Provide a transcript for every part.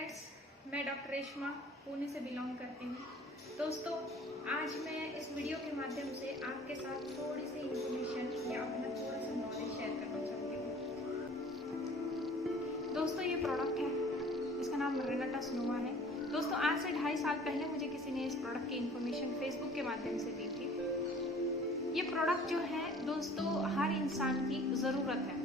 Friends, मैं doctor Reshma Pune से belong करती हूँ। दोस्तों, आज मैं इस वीडियो के माध्यम से आपके साथ थोड़ी सी इंफॉर्मेशन या अपना थोड़ा सा नॉलेज शेयर करना चाहती हूँ। दोस्तों, ये प्रोडक्ट है, इसका नाम रेनाटा स्नोवा है। दोस्तों, आज से 2.5 साल पहले मुझे किसी ने इस प्रोडक्ट की इंफॉर्मेशन फेसबुक के माध्यम से दी थी। ये प्रोडक्ट जो है दोस्तों, हर इंसान की ज़रूरत है।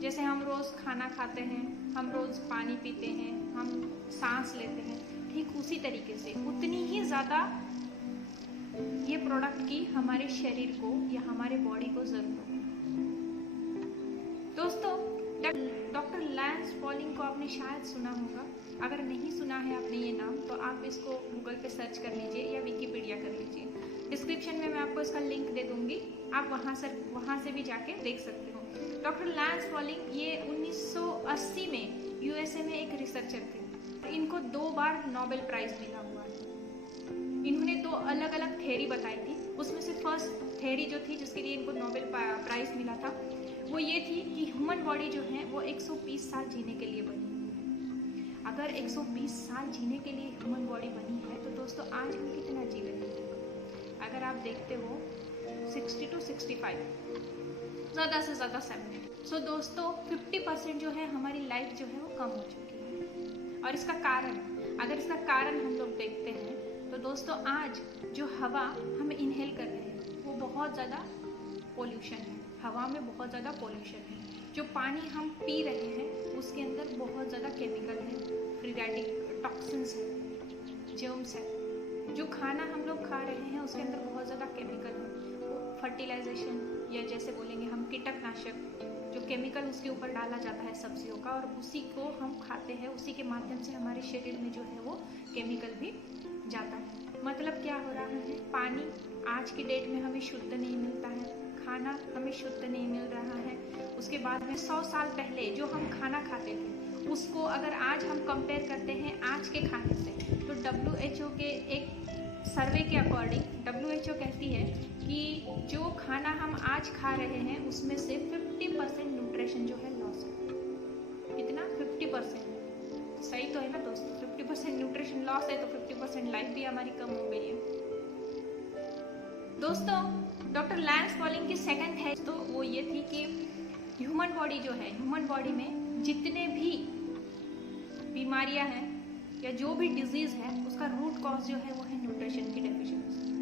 जैसे हम रोज़ खाना खाते हैं, हम रोज़ पानी पीते हैं, हम सांस लेते हैं, ठीक उसी तरीके से उतनी ही ज़्यादा ये प्रोडक्ट की हमारे शरीर को या हमारे बॉडी को ज़रूरत है। दोस्तों, डॉक्टर लैंस पॉलिंग को आपने शायद सुना होगा। अगर नहीं सुना है आपने ये नाम, तो आप इसको गूगल पे सर्च कर लीजिए या विकिपीडिया कर लीजिए। डिस्क्रिप्शन में मैं आपको इसका लिंक दे दूंगी, आप वहाँ से भी जाके देख सकते हो। डॉक्टर लैंस पॉलिंग ये 1980 में यूएसए में एक रिसर्चर थे। इनको 2 बार नोबेल प्राइज मिला हुआ है। इन्होंने 2 अलग अलग थ्योरी बताई थी। उसमें से फर्स्ट थ्योरी जो थी, जिसके लिए इनको नोबेल प्राइज मिला था, वो ये थी कि ह्यूमन बॉडी जो है वो 120 साल जीने के लिए बनी है। अगर 120 साल जीने के लिए ह्यूमन बॉडी बनी है, तो दोस्तों आज हम कितना जी रहे हैं? अगर आप देखते हो 60 to 65, ज़्यादा से ज़्यादा 70। सो दोस्तों 50% जो है हमारी लाइफ जो है वो कम हो चुकी है। और इसका कारण, अगर इसका कारण हम लोग देखते हैं, तो दोस्तों आज जो हवा हम इनहेल कर रहे हैं वो बहुत ज़्यादा पोल्यूशन है। हवा में बहुत ज़्यादा पोल्यूशन है। जो पानी हम पी रहे हैं उसके अंदर बहुत ज़्यादा केमिकल है, फ्री रेडिकल टॉक्सिन्स है, जर्म्स है। जो खाना हम लोग खा रहे हैं उसके अंदर बहुत ज़्यादा केमिकल है। वो फर्टिलाइजेशन या जैसे बोलेंगे हम कीटनाशक, जो केमिकल उसके ऊपर डाला जाता है सब्जियों का, और उसी को हम खाते हैं। उसी के माध्यम से हमारे शरीर में जो है वो केमिकल भी जाता है। मतलब क्या हो रहा है, पानी आज की डेट में हमें शुद्ध नहीं मिलता है, खाना हमें शुद्ध नहीं मिल रहा है। उसके बाद में 100 साल पहले जो हम खाना खाते थे उसको अगर आज हम कंपेयर करते हैं आज के खाने से, तो WHO के एक सर्वे के अकॉर्डिंग WHO कहती है कि जो खाना हम आज खा रहे हैं उसमें से 50% न्यूट्रिशन जो है लॉस है। कितना? 50%। सही तो है ना दोस्तों? 50% न्यूट्रिशन लॉस है तो 50% लाइफ भी हमारी कम हो गई है। दोस्तों, डॉक्टर लैंस पॉलिंग की सेकंड है तो वो ये थी कि ह्यूमन बॉडी जो है, ह्यूमन बॉडी में जितने भी बीमारियां हैं या जो भी डिजीज है, उसका रूट कॉज जो है वो है न्यूट्रिशन की डेफिशिएंसी।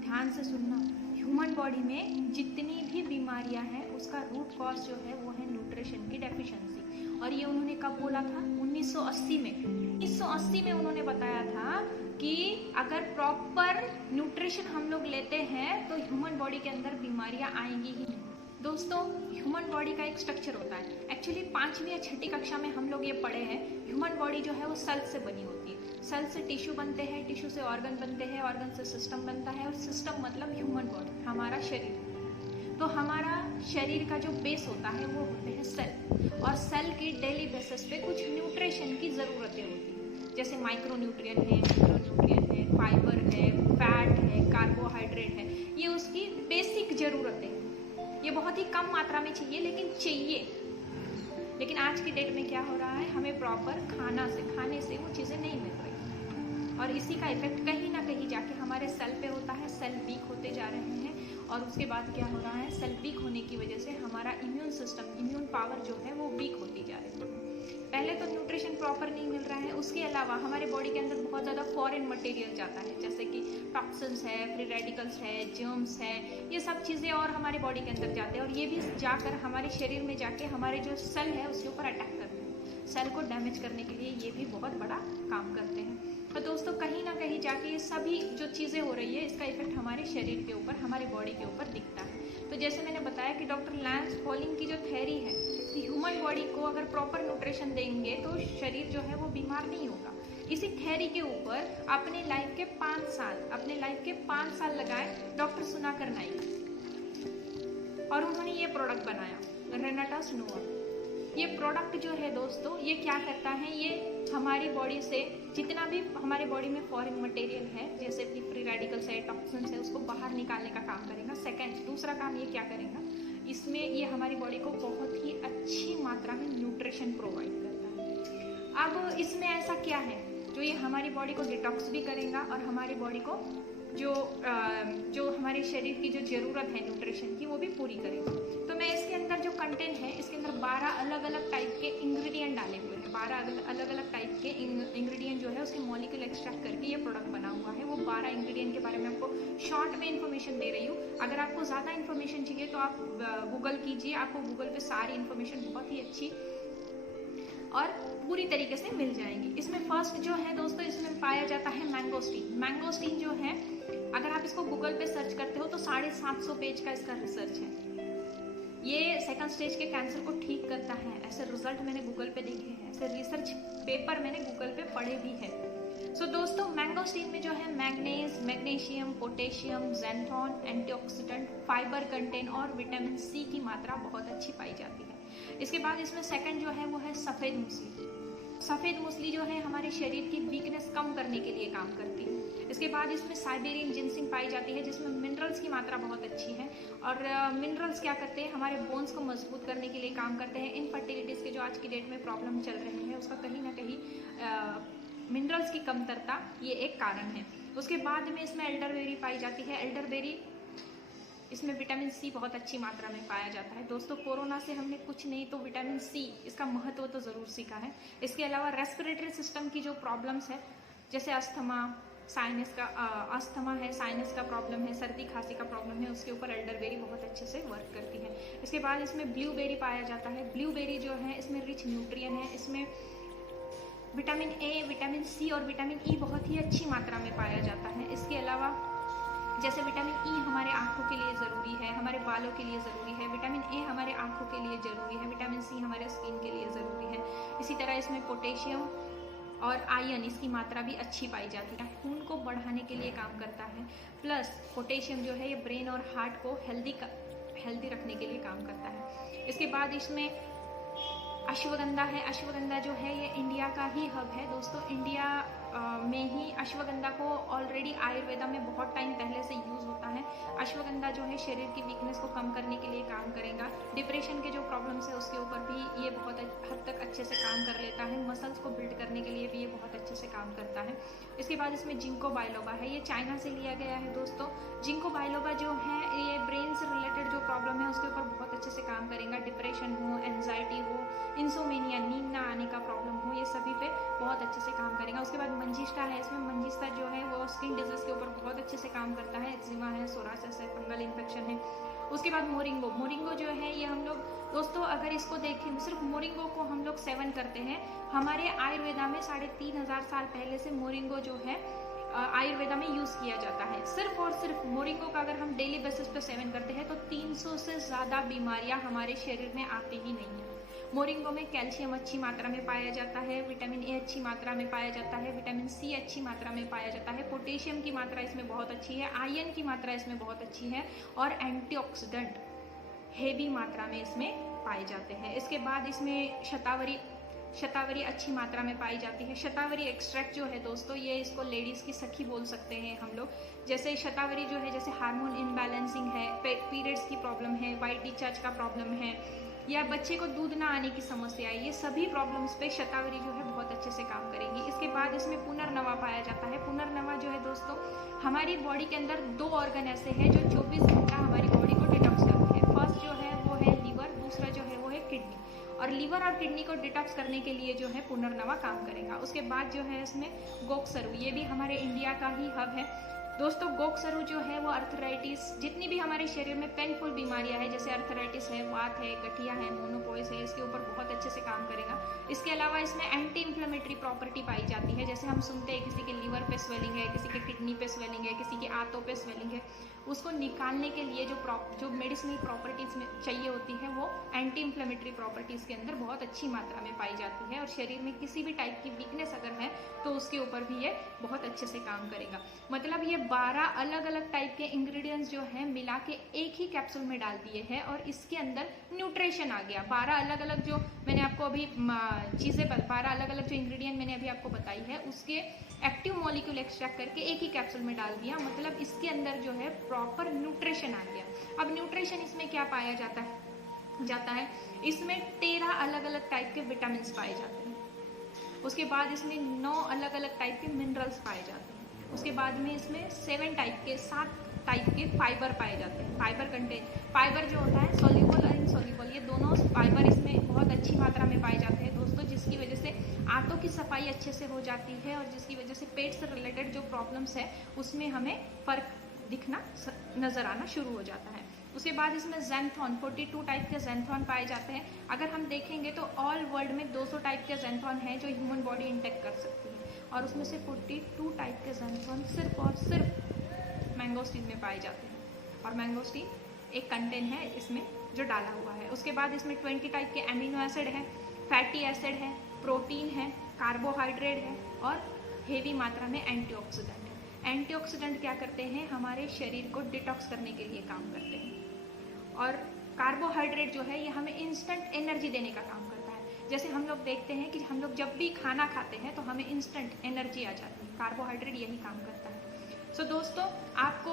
ध्यान से सुनना, ह्यूमन बॉडी में जितनी भी बीमारियां हैं उसका रूट कॉज जो है वो है न्यूट्रिशन की डेफिशिएंसी। और ये उन्होंने कब बोला था? 1980 में। 1980 में उन्होंने बताया था कि अगर प्रॉपर न्यूट्रिशन हम लोग लेते हैं तो ह्यूमन बॉडी के अंदर बीमारियां आएंगी ही नहीं। दोस्तों, ह्यूमन बॉडी का एक स्ट्रक्चर होता है। एक्चुअली 5वीं या 6ठी कक्षा में हम लोग ये पढ़े हैं, ह्यूमन बॉडी जो है वो सेल से बनी होती है। सेल से टिश्यू बनते हैं, टिश्यू से ऑर्गन बनते हैं, ऑर्गन से सिस्टम बनता है, और सिस्टम मतलब ह्यूमन बॉडी, हमारा शरीर। तो हमारा शरीर का जो बेस होता है वो होते हैं सेल, और सेल की डेली बेसिस पे कुछ न्यूट्रिशन की ज़रूरतें होती हैं। जैसे माइक्रो न्यूट्रिएंट है, मैक्रो न्यूट्रिएंट है, फाइबर है, फैट है, कार्बोहाइड्रेट है। ये उसकी बेसिक ज़रूरतें हैं। ये बहुत ही कम मात्रा में चाहिए, लेकिन चाहिए। लेकिन आज की डेट में क्या हो रहा है, हमें प्रॉपर खाने से वो चीज़ें नहीं मिल रही, और इसी का इफेक्ट कहीं ना कहीं जाके हमारे सेल पे होता है। सेल वीक होते जा रहे हैं, और उसके बाद क्या हो रहा है, सेल वीक होने की वजह से हमारा इम्यून सिस्टम, इम्यून पावर जो है वो वीक होती जा रही है। पहले तो न्यूट्रिशन प्रॉपर नहीं मिल रहा है, उसके अलावा हमारे बॉडी के अंदर बहुत ज़्यादा फॉरेन मटेरियल जाता है, जैसे कि टॉक्सिन्स है, फ्री रेडिकल्स है, जर्म्स है, ये सब चीज़ें और हमारे बॉडी के अंदर जाते हैं, और ये भी जाकर हमारे शरीर में जाके हमारे जो सेल है उसके ऊपर अटैक करते हैं। सेल को डैमेज करने के लिए ये भी बहुत बड़ा काम करते हैं। तो दोस्तों, कहीं ना कहीं जाके ये सभी जो चीज़ें हो रही है, इसका इफेक्ट हमारे शरीर के ऊपर, हमारे बॉडी के ऊपर दिखता है। तो जैसे मैंने बताया कि डॉक्टर लैंस पॉलिंग की जो थ्योरी है कि ह्यूमन बॉडी को अगर प्रॉपर न्यूट्रिशन देंगे तो शरीर जो है वो बीमार नहीं होगा। इसी थ्योरी के ऊपर अपने लाइफ के 5 साल लगाए डॉक्टर सुनाकर नाइक, और उन्होंने ये प्रोडक्ट बनाया, रेनाटा स्नोवा। ये प्रोडक्ट जो है दोस्तों, ये क्या करता है, ये हमारी बॉडी से जितना भी हमारे बॉडी में फॉरेन मटेरियल है, जैसे कि फ्री रेडिकल्स है, टॉक्सिन्स है, उसको बाहर निकालने का काम करेगा। दूसरा काम ये क्या करेगा, इसमें ये हमारी बॉडी को बहुत ही अच्छी मात्रा में न्यूट्रिशन प्रोवाइड करता है। अब इसमें ऐसा क्या है जो ये हमारी बॉडी को डिटॉक्स भी करेगा और हमारी बॉडी को जो हमारे शरीर की जो ज़रूरत है न्यूट्रिशन की वो भी पूरी करेगा। तो मैं इसके अंदर जो कंटेंट है, इसके अंदर 12 अलग अलग टाइप के इंग्रेडिएंट डाले हुए हैं। 12 अलग अलग टाइप के इंग्रेडिएंट जो है उसके मॉलिक्यूल एक्सट्रैक्ट करके ये प्रोडक्ट बना हुआ है। वो 12 इंग्रेडिएंट के बारे में आपको शॉर्ट में इन्फॉर्मेशन दे रही हूँ। अगर आपको ज़्यादा इन्फॉर्मेशन चाहिए तो आप गूगल कीजिए, आपको गूगल पे सारी इन्फॉर्मेशन बहुत ही अच्छी और पूरी तरीके से मिल जाएंगी। इसमें फर्स्ट जो है दोस्तों, इसमें पाया जाता है मैंगोस्टीन। मैंगोस्टीन जो है अगर आप इसको गूगल पे सर्च करते हो तो 750 पेज का इसका रिसर्च है। ये सेकंड स्टेज के कैंसर को ठीक करता है, ऐसे रिजल्ट मैंने गूगल पे देखे हैं, ऐसे रिसर्च पेपर मैंने गूगल पे पढ़े भी है। सो दोस्तों, मैंगोस्टीन में जो है manganese, magnesium, potassium, xanthone, antioxidant, fibre content और विटामिन सी की मात्रा बहुत अच्छी पाई जाती है। इसके बाद इसमें सेकंड जो है वो है सफ़ेद मूसली। सफ़ेद मूसली जो है हमारे शरीर की वीकनेस कम करने के लिए काम करती है। इसके बाद इसमें साइबेरियन जिंसिंग पाई जाती है जिसमें मिनरल्स की मात्रा बहुत अच्छी है। और मिनरल्स क्या करते हैं, हमारे बोन्स को मजबूत करने के लिए काम करते हैं। इनफर्टिलिटीज़ के जो आज की डेट में प्रॉब्लम चल रहे हैं उसका कहीं ना कहीं मिनरल्स की कमतरता ये एक कारण है। उसके बाद में इसमें एल्डरबेरी पाई जाती है। एल्डरबेरी, इसमें विटामिन सी बहुत अच्छी मात्रा में पाया जाता है। दोस्तों, कोरोना से हमने कुछ नहीं तो विटामिन सी इसका महत्व तो ज़रूर सीखा है। इसके अलावा रेस्पिरेटरी सिस्टम की जो प्रॉब्लम्स है, जैसे अस्थमा, साइनस का अस्थमा है, साइनस का प्रॉब्लम है, सर्दी खांसी का प्रॉब्लम है, उसके ऊपर एल्डरबेरी बहुत अच्छे से वर्क करती है। इसके बाद इसमें ब्लूबेरी पाया जाता है। ब्लूबेरी जो है इसमें रिच न्यूट्रिएंट है। इसमें विटामिन ए, विटामिन सी और विटामिन ई बहुत ही अच्छी मात्रा में पाया जाता है। इसके अलावा जैसे विटामिन ई हमारे आंखों के लिए ज़रूरी है, हमारे बालों के लिए ज़रूरी है, विटामिन ए हमारे आंखों के लिए ज़रूरी है, विटामिन सी हमारे स्किन के लिए ज़रूरी है। इसी तरह इसमें पोटेशियम और आयरन, इसकी मात्रा भी अच्छी पाई जाती है। खून को बढ़ाने के लिए काम करता है। प्लस पोटेशियम जो है ये ब्रेन और हार्ट को हेल्दी रखने के लिए काम करता है। इसके बाद इसमें अश्वगंधा है। अश्वगंधा जो है ये इंडिया का ही हब है दोस्तों। इंडिया में ही अश्वगंधा को ऑलरेडी आयुर्वेदा में बहुत टाइम पहले से यूज़ होता है। अश्वगंधा जो है शरीर की वीकनेस को कम करने के लिए काम करेगा। डिप्रेशन के जो प्रॉब्लम्स है उसके ऊपर भी ये बहुत हद तक अच्छे से काम कर लेता है। मसल्स को बिल्ड करने के लिए भी ये बहुत अच्छे से काम करता है। इसके बाद इसमें जिंको बाइलोबा है। ये चाइना से लिया गया है दोस्तों। जिंको बाइलोबा जो है ये ब्रेन से रिलेटेड जो प्रॉब्लम है उसके ऊपर बहुत अच्छे से काम करेगा। डिप्रेशन हो, एंजाइटी हो, इंसोमेनिया, नींद ना आने का प्रॉब्लम हो, ये सभी पे बहुत अच्छे से काम करेगा। उसके बाद मंजिष्ठा है। इसमें मंजिष्ठा जो है वो स्किन डिजीज के ऊपर बहुत अच्छे से काम करता है। एक्जिमा है, सोरासिस है, फंगल इन्फेक्शन है। उसके बाद मोरिंगो। मोरिंगो जो है ये हम लोग दोस्तों अगर इसको देखें, सिर्फ मोरिंगो को हम लोग सेवन करते हैं। हमारे आयुर्वेदा में 3500 साल पहले से मोरिंगो जो है आयुर्वेदा में यूज़ किया जाता है। सिर्फ और सिर्फ मोरिंगो का अगर हम डेली बेसिस पे सेवन करते हैं तो 300 से ज़्यादा बीमारियां हमारे शरीर में आती ही नहीं है। मोरिंगो में कैल्शियम अच्छी मात्रा में पाया जाता है, विटामिन ए अच्छी मात्रा में पाया जाता है, विटामिन सी अच्छी मात्रा में पाया जाता है, पोटेशियम की मात्रा इसमें बहुत अच्छी है, आयरन की मात्रा इसमें बहुत अच्छी है और एंटीऑक्सीडेंट हेवी मात्रा में इसमें पाए जाते हैं। इसके बाद इसमें शतावरी अच्छी मात्रा में पाई जाती है। शतावरी एक्सट्रैक्ट जो है दोस्तों ये इसको लेडीज़ की सखी बोल सकते हैं हम लोग। जैसे शतावरी जो है, जैसे हार्मोन इनबैलेंसिंग है, पीरियड्स की प्रॉब्लम है, वाइट डिस्चार्ज का प्रॉब्लम है या बच्चे को दूध ना आने की समस्या है, ये सभी प्रॉब्लम्स पे शतावरी जो है बहुत अच्छे से काम करेगी। इसके बाद इसमें पुनर्नवा पाया जाता है। पुनर्नवा जो है दोस्तों हमारी बॉडी के अंदर 2 ऑर्गन ऐसे हैं जो 24 घंटा हमारी बॉडी को डिटॉक्स करते हैं। फर्स्ट जो है वो है लीवर, दूसरा जो है वो है किडनी। और लीवर और किडनी को डिटॉक्स करने के लिए जो है पुनर्नवा काम करेगा। उसके बाद जो है इसमें गोकसरू, ये भी हमारे इंडिया का ही हब है दोस्तों। गोकसरू जो है वो अर्थराइटिस, जितनी भी हमारे शरीर में पेनफुल बीमारियां हैं जैसे अर्थराइटिस है, वात है, गठिया है, मोनोपोइस है, इसके ऊपर बहुत अच्छे से काम करेगा। इसके अलावा इसमें एंटी इन्फ्लेमेटरी प्रॉपर्टी पाई जाती है। जैसे हम सुनते हैं किसी के लीवर पे स्वेलिंग है, किसी के किडनी पे स्वेलिंग है, किसी के आंतों पे स्वेलिंग है, उसको निकालने के लिए जो मेडिसिनल प्रॉपर्टीज में चाहिए होती है वो एंटी इन्फ्लेमेटरी प्रॉपर्टीज के अंदर बहुत अच्छी मात्रा में पाई जाती है। और शरीर में किसी भी टाइप की वीकनेस अगर है तो उसके ऊपर भी ये बहुत अच्छे से काम करेगा। मतलब ये 12 अलग अलग टाइप के इंग्रेडिएंट्स जो है मिला के एक ही कैप्सूल में डाल दिए हैं और इसके अंदर न्यूट्रिशन आ गया। 12 अलग अलग जो मैंने आपको अभी चीज़ें 12 अलग अलग जो इंग्रेडिएंट मैंने अभी आपको बताई है उसके एक्टिव मॉलिक्यूल एक्सट्रैक्ट करके एक ही कैप्सूल में डाल दिया। मतलब इसके अंदर जो है प्रॉपर न्यूट्रिशन आ गया। अब न्यूट्रिशन इसमें क्या पाया जाता है इसमें 13 अलग अलग टाइप के विटामिन पाए जाते हैं। उसके बाद इसमें 9 अलग अलग टाइप के मिनरल्स पाए जाते हैं। उसके बाद में इसमें 7 टाइप के फाइबर पाए जाते हैं। फाइबर जो होता है सोल्यूबल और इनसोल्यूबल, ये दोनों फाइबर इसमें बहुत अच्छी मात्रा में पाए जाते हैं दोस्तों, जिसकी वजह से आंतों की सफाई अच्छे से हो जाती है और जिसकी वजह से पेट से रिलेटेड जो प्रॉब्लम्स है उसमें हमें फर्क दिखना नजर आना शुरू हो जाता है। उसके बाद इसमें ज़ैंथोन 42 टाइप के ज़ैंथोन पाए जाते हैं। अगर हम देखेंगे तो ऑल वर्ल्ड में 200 टाइप के ज़ैंथोन हैं जो ह्यूमन बॉडी इंटेक्ट कर सकती है, और उसमें से 42 टाइप के ज़ैंथोन सिर्फ और सिर्फ मैंगोस्टीन में पाए जाते हैं, और मैंगोस्टीन एक कंटेंट है इसमें जो डाला हुआ है। उसके बाद इसमें 20 टाइप के एमिनो एसिड है, फैटी एसिड है, प्रोटीन है, कार्बोहाइड्रेट है और हेवी मात्रा में एंटीऑक्सीडेंट है। एंटीऑक्सीडेंट क्या करते हैं, हमारे शरीर को डिटॉक्स करने के लिए काम करते हैं, और कार्बोहाइड्रेट जो है ये हमें इंस्टेंट एनर्जी देने का काम करता है। जैसे हम लोग देखते हैं कि हम लोग जब भी खाना खाते हैं तो हमें इंस्टेंट एनर्जी आ जाती है, कार्बोहाइड्रेट यही काम करता है। सो दोस्तों, आपको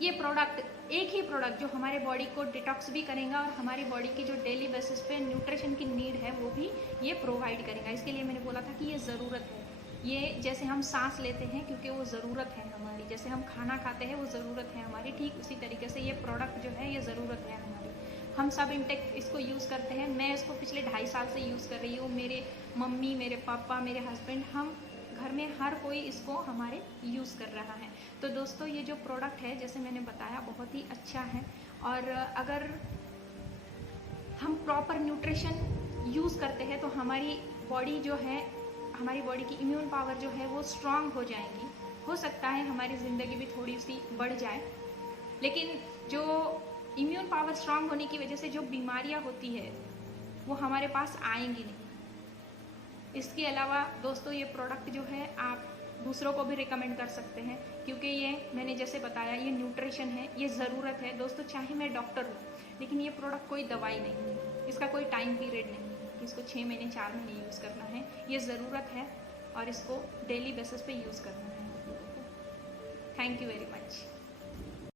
ये प्रोडक्ट, एक ही प्रोडक्ट जो हमारे बॉडी को डिटॉक्स भी करेगा और हमारी बॉडी की जो डेली बेसिस पे न्यूट्रिशन की नीड है वो भी ये प्रोवाइड करेगा। इसके लिए मैंने बोला था कि ये ज़रूरत है। ये जैसे हम सांस लेते हैं क्योंकि वो ज़रूरत है हमारी, जैसे हम खाना खाते हैं वो ज़रूरत है हमारी, ठीक उसी तरीके से ये प्रोडक्ट जो है ये ज़रूरत है हमारी। हम सब इंटेक इसको यूज़ करते हैं। मैं इसको पिछले 2.5 साल से यूज़ कर रही हूँ। मेरे मम्मी, मेरे पापा, मेरे हस्बैंड, हम घर में हर कोई इसको हमारे यूज़ कर रहा है। तो दोस्तों, ये जो प्रोडक्ट है जैसे मैंने बताया बहुत ही अच्छा है, और अगर हम प्रॉपर न्यूट्रिशन यूज़ करते हैं तो हमारी बॉडी जो है, हमारी बॉडी की इम्यून पावर जो है वो स्ट्रांग हो जाएगी। हो सकता है हमारी ज़िंदगी भी थोड़ी सी बढ़ जाए, लेकिन जो इम्यून पावर स्ट्रांग होने की वजह से जो बीमारियां होती है वो हमारे पास आएंगी नहीं। इसके अलावा दोस्तों, ये प्रोडक्ट जो है आप दूसरों को भी रिकमेंड कर सकते हैं, क्योंकि ये मैंने जैसे बताया ये न्यूट्रिशन है, ये ज़रूरत है दोस्तों। चाहे मैं डॉक्टर हूँ, लेकिन ये प्रोडक्ट कोई दवाई नहीं है, इसका कोई टाइम पीरियड नहीं है कि इसको 6 महीने 4 महीने यूज़ करना है। ये ज़रूरत है और इसको डेली बेसिस पे यूज़ करना है। Thank you very much.